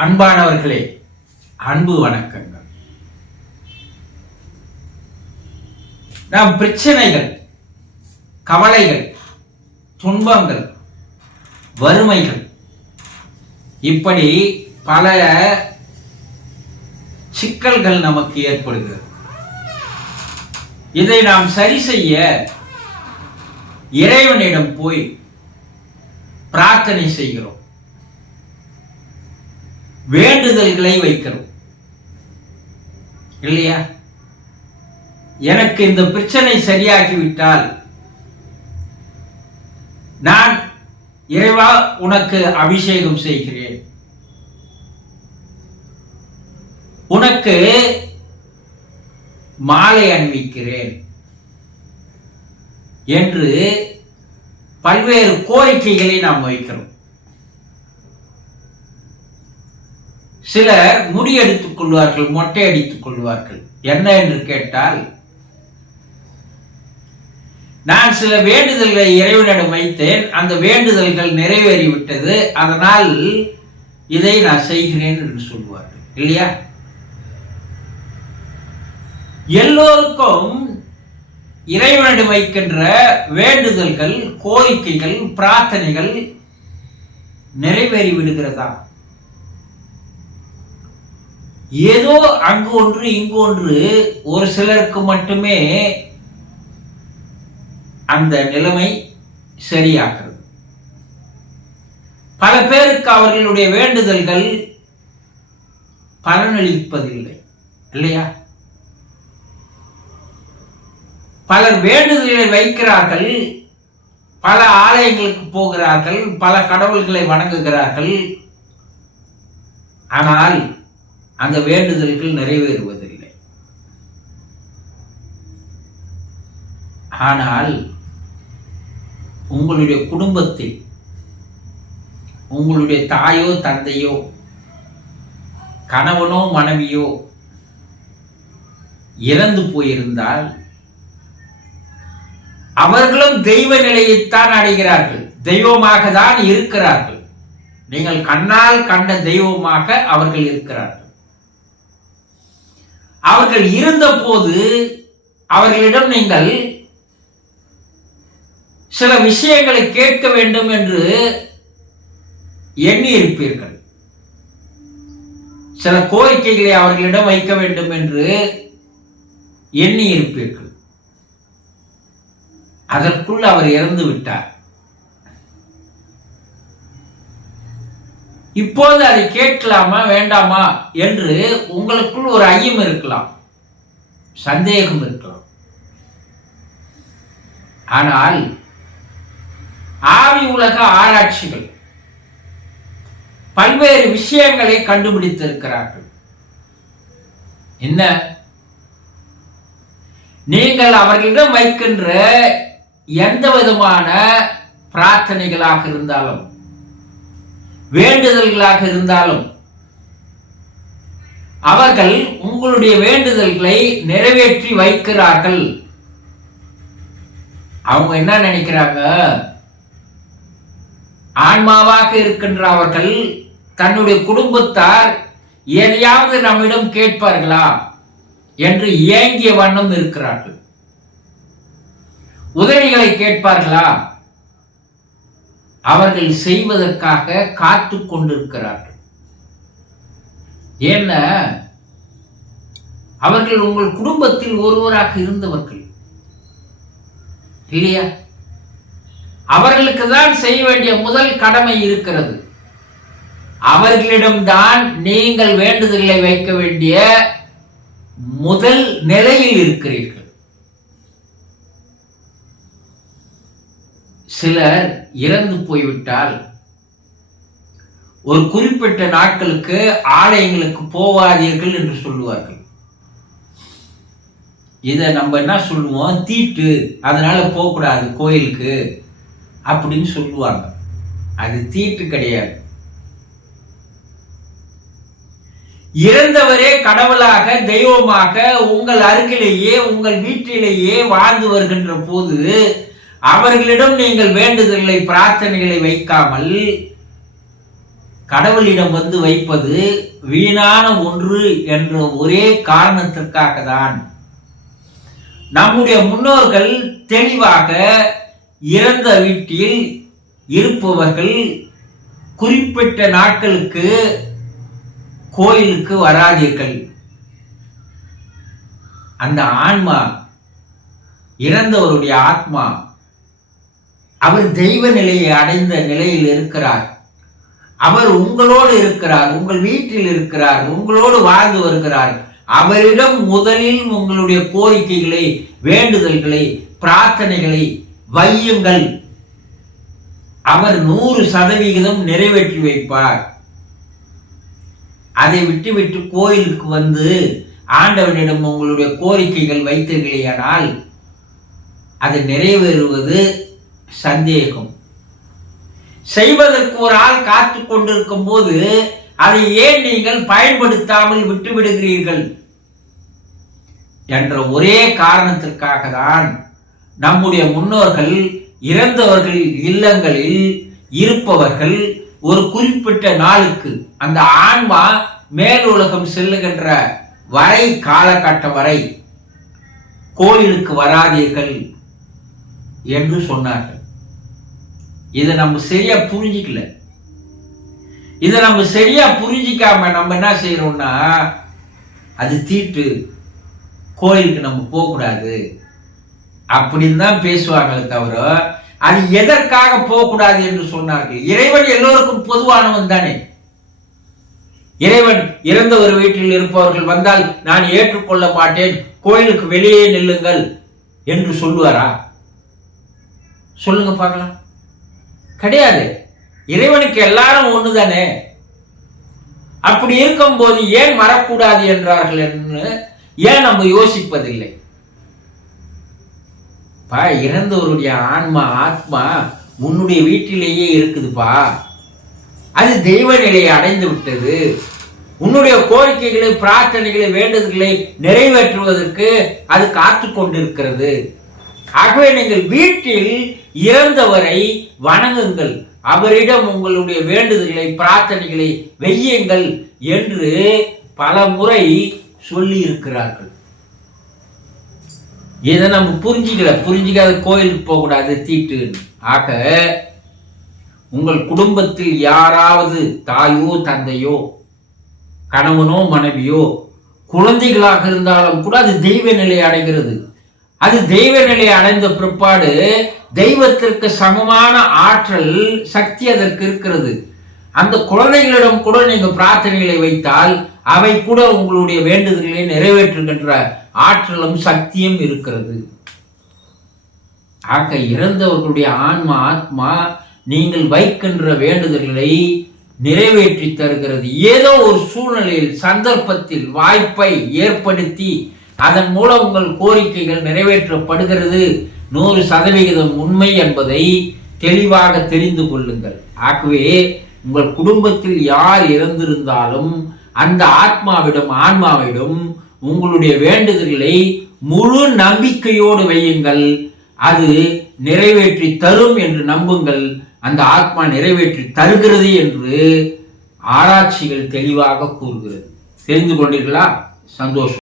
அன்பானவர்களே அன்பு வணக்கங்கள். நாம் பிரச்சனைகள் கவலைகள் துன்பங்கள் வறுமைகள் இப்படி பல சிக்கல்கள் நமக்கு ஏற்படுகிறது. இதை நாம் சரி செய்ய இறைவனிடம் போய் பிரார்த்தனை செய்கிறோம். வேண்டுதல்களை வைக்கிறோம் இல்லையா? எனக்கு இந்த பிரச்சனை சரியாகிவிட்டால் நான் இறைவா உனக்கு அபிஷேகம் செய்கிறேன். உனக்கு மாலை அணிவிக்கிறேன் என்று பல்வேறு கோரிக்கைகளை நாம் வைக்கிறோம். சிலர் முடியடித்துக் கொள்வார்கள் மொட்டை அடித்துக் கொள்வார்கள். என்ன என்று கேட்டால் நான் சில வேண்டுதல்களை இறைவனிடம் வைத்தேன் அந்த வேண்டுதல்கள் நிறைவேறிவிட்டது அதனால் இதை நான் செய்கிறேன் என்று சொல்வார்கள். இல்லையா? எல்லோருக்கும் இறைவனிடம் வைக்கின்ற வேண்டுதல்கள் கோரிக்கைகள் பிரார்த்தனைகள் நிறைவேறி விடுகிறதா ஏதோ அங்கு ஒன்று இங்கு ஒன்று ஒரு சிலருக்கு மட்டுமே அந்த நிலைமை சரியாகிறது. பல பேருக்கு அவர்களுடைய வேண்டுதல்கள் பலனளிப்பதில்லை இல்லையா? பலர் வேண்டுதல்களை வைக்கிறார்கள் பல ஆலயங்களுக்கு போகிறார்கள் பல கடவுள்களை வணங்குகிறார்கள். ஆனால் அந்த வேண்டுதல்கள் நிறைவேறுவதில்லை. ஆனால் உங்களுடைய குடும்பத்தில் உங்களுடைய தாயோ தந்தையோ கணவனோ மனைவியோ இறந்து போயிருந்தால் அவர்களும் தெய்வ நிலையைத்தான் அடைகிறார்கள். தெய்வமாக தான் இருக்கிறார்கள். நீங்கள் கண்ணால் கண்ட தெய்வமாக அவர்கள் இருக்கிறார்கள். அவர்கள் இருந்தபோது அவர்களிடம் நீங்கள் சில விஷயங்களை கேட்க வேண்டும் என்று எண்ணி இருப்பீர்கள் சில கோரிக்கைகளை அவர்களிடம் வைக்க வேண்டும் என்று எண்ணி இருப்பீர்கள் அதற்குள் அவர் இறந்து விட்டார் இப்போது அதை கேட்கலாமா வேண்டாமா என்று உங்களுக்குள் ஒரு ஐயம் இருக்கலாம். சந்தேகம் இருக்கலாம். ஆனால் ஆவி உலக ஆராய்ச்சிகள் பல்வேறு விஷயங்களை கண்டுபிடித்திருக்கிறார்கள். என்ன? நீங்கள் அவர்களிடம் வைக்கின்ற எந்த விதமான பிரார்த்தனைகளாக இருந்தாலும் வேண்டுதல்களாக இருந்தாலும் அவர்கள் உங்களுடைய வேண்டுதல்களை நிறைவேற்றி வைக்கிறார்கள். அவங்க என்ன நினைக்கிறாங்க? ஆன்மாவாக இருக்கின்ற அவர்கள் தன்னுடைய குடும்பத்தார் எதையாவது நம்மிடம் கேட்பார்களா என்று ஏங்கிய வண்ணம் இருக்கிறார்கள். உதவிகளை கேட்பார்களா? அவர்கள் செய்வதற்காக காத்து கொண்டிருக்கிறார்கள். ஏன்னா அவர்கள் உங்கள் குடும்பத்தில் ஒருவராக இருந்தவர்கள். இல்லையா? அவர்களுக்கு தான் செய்ய வேண்டிய முதல் கடமை இருக்கிறது. அவர்களிடம்தான் நீங்கள் வேண்டுதல்களை வைக்க வேண்டிய முதல் நிலையில் இருக்கிறீர்கள். சிலர் இறந்து போய்விட்டால் ஒரு குறிப்பிட்ட நாட்களுக்கு ஆலயங்களுக்கு போவாதீர்கள் என்று சொல்லுவார்கள். இதை நம்ம என்ன சொல்லுவோம்? தீட்டு. அதனால போகக்கூடாது கோயிலுக்கு அப்படின்னு சொல்லுவாங்க. அது தீட்டு கிடையாது. இறந்தவரே கடவுளாக தெய்வமாக உங்கள் அருகிலேயே உங்கள் வீட்டிலேயே வாழ்ந்து வருகின்ற போது அவர்களிடம் நீங்கள் வேண்டுதல்களை பிரார்த்தனைகளை வைக்காமல் கடவுளிடம் வந்து வைப்பது வீணான ஒன்று என்ற ஒரே காரணத்திற்காக தான் நம்முடைய முன்னோர்கள் தெளிவாக இறந்த வீட்டில் இருப்பவர்கள் குறிப்பிட்ட நாட்களுக்கு கோயிலுக்கு வராதீர்கள். அந்த ஆன்மா இறந்தவருடைய ஆத்மா அவர் தெய்வ நிலையை அடைந்த நிலையில் இருக்கிறார். அவர் உங்களோடு இருக்கிறார் உங்கள் வீட்டில் இருக்கிறார் உங்களோடு வாழ்ந்து வருகிறார். அவரிடம் முதலில் உங்களுடைய கோரிக்கைகளை வேண்டுதல்களை பிரார்த்தனைகளை வையுங்கள். அவர் நூறு சதவிகிதம் நிறைவேற்றி வைப்பார். அதை விட்டுவிட்டு கோயிலுக்கு வந்து ஆண்டவனிடம் உங்களுடைய கோரிக்கைகள் வைத்தீர்களேயானால் அது நிறைவேறுவது சந்தேகம். செய்வதற்கு ஒரு ஆள் காத்து கொண்டிருக்கும் போது அதை ஏன் நீங்கள் பயன்படுத்தாமல் விட்டுவிடுகிறீர்கள்? என்ற ஒரே காரணத்திற்காக தான் நம்முடைய முன்னோர்கள் இறந்தவர்கள் இல்லங்களில் இருப்பவர்கள் ஒரு குறிப்பிட்ட நாளுக்கு அந்த ஆன்மா மேல் உலகம் செல்லுகின்ற வரை காலகட்டம் வரை கோயிலுக்கு வராதீர்கள் என்று சொன்னார்கள். இதை நம்ம சரியா புரிஞ்சிக்கல. இதை நம்ம சரியா புரிஞ்சிக்காம நம்ம என்ன செய்யறோம்னா அது தீட்டு கோயிலுக்கு நம்ம போகக்கூடாது. அப்படின்னு தான் பேசுவாங்களே தவிர அது எதற்காக போகக்கூடாது என்று சொன்னார்கள். இறைவன் எல்லோருக்கும் பொதுவானவன் தானே. இறைவன் இறந்த ஒரு வீட்டில் இருப்பவர்கள் வந்தால் நான் ஏற்றுக்கொள்ள மாட்டேன் கோயிலுக்கு வெளியே நில்லுங்கள் என்று சொல்லுவாரா? சொல்லுங்க பார்க்கலாம். கிடையாது. இறைவனுக்கு எல்லாரும் ஒண்ணுதானே? அப்படி இருக்கும்போது ஏன் மறக்கூடாது என்றார்கள் என்று ஏன் நம்ம யோசிப்பதில்லை? பா இறந்தவருடைய ஆன்மா ஆத்மா உன்னுடைய வீட்டிலேயே இருக்குதுப்பா. அது தெய்வ நிலையை அடைந்து விட்டது. உன்னுடைய கோரிக்கைகளை பிரார்த்தனைகளை வேண்டுதல்களை நிறைவேற்றுவதற்கு அது காத்து கொண்டிருக்கிறது ஆகவே நீங்கள் வீட்டில் இறந்தவரை வணங்குங்கள். அவரிடம் உங்களுடைய வேண்டுதல்களை பிரார்த்தனைகளை வெய்யுங்கள் என்று பல முறை சொல்லி இருக்கிறார்கள் இதை நம்ம புரிஞ்சுக்கல. புரிஞ்சிக்காத கோயிலுக்கு போகக்கூடாது தீட்டு ஆக உங்கள் குடும்பத்தில் யாராவது தாயோ தந்தையோ கணவனோ மனைவியோ குழந்தைகளாக இருந்தாலும் கூட அது தெய்வ நிலை அடைகிறது. அது தெய்வ நிலை அடைந்த பிற்பாடு தெய்வத்திற்கு சமமான ஆற்றல் சக்தி அதற்கு இருக்கிறது. அந்த குழந்தைகளிடம் கூட நீங்கள் பிரார்த்தனைகளை வைத்தால் அவை கூட உங்களுடைய வேண்டுதல்களை நிறைவேற்றுகின்ற ஆற்றலும் சக்தியும் இருக்கிறது. ஆக இறந்தவர்களுடைய ஆன்மா ஆத்மா நீங்கள் வைக்கின்ற வேண்டுதல்களை நிறைவேற்றி தருகிறது. ஏதோ ஒரு சூழ்நிலையில் சந்தர்ப்பத்தில் வாய்ப்பை ஏற்படுத்தி அதன் மூலம் உங்கள் கோரிக்கைகள் நிறைவேற்றப்படுகிறது. நூறு சதவிகிதம் உண்மை என்பதை தெளிவாக தெரிந்து கொள்ளுங்கள். ஆகவே உங்கள் குடும்பத்தில் யார் இறந்திருந்தாலும் அந்த ஆத்மாவிடம் ஆன்மாவிடம் உங்களுடைய வேண்டுதல்களை முழு நம்பிக்கையோடு வையுங்கள். அது நிறைவேற்றி தரும் என்று நம்புங்கள். அந்த ஆத்மா நிறைவேற்றி தருகிறது என்று ஆராய்ச்சிகள் தெளிவாக கூறுகிறது. தெரிந்து கொண்டீர்களா? சந்தோஷம்.